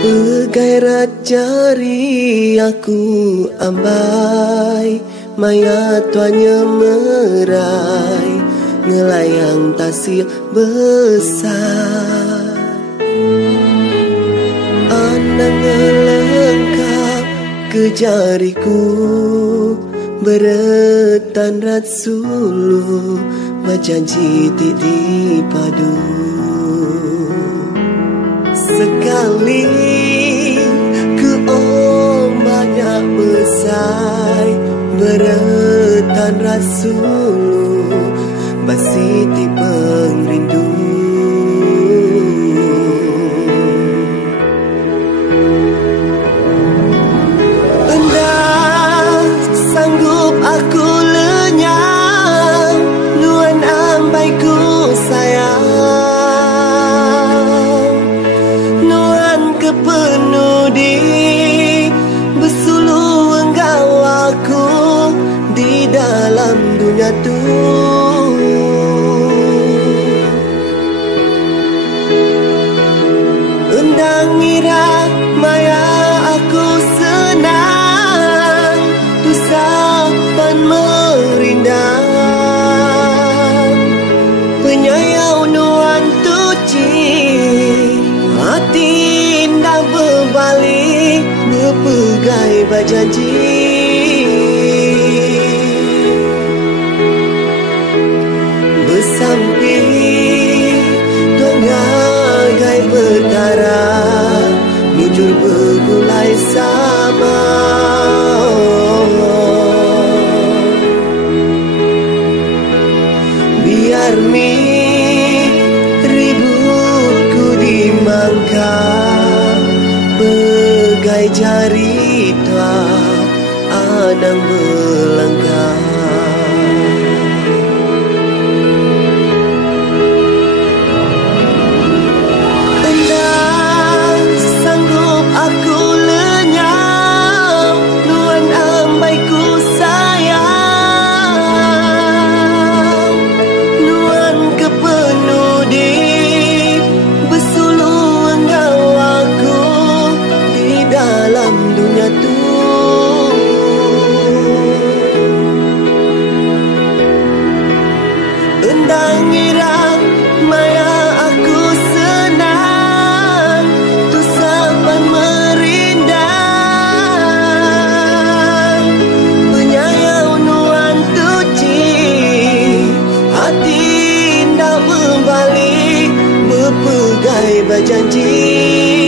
Pegai rat jari aku ambai, maya tuanya merai, ngelayang tasir besar. Anak ngelengkap ke jariku, beretan rat sulu, berjanji titi padu. Sekali ke ombaknya besar, beretan rat sulu, basiti pengrindu. Endah sanggup aku lenyap, nuan ambaiku sayang, nuan kepenudi, bersulu enggau aku di dalam dunia tu. Endang ngira maya aku senang, tusapan merindang, penyayau nuan tuci, hati indah berbalik, berpegai berjanji. Bersamping tuangnya gai bertara, mujur bergulai sama. Biar mi ributku dimangka, pegai jari tua anang melangkah. Endang ngira maya aku senang, tusapan merindang, penyayau nuan tuci, hati indah berbalik, berpegai berjanji.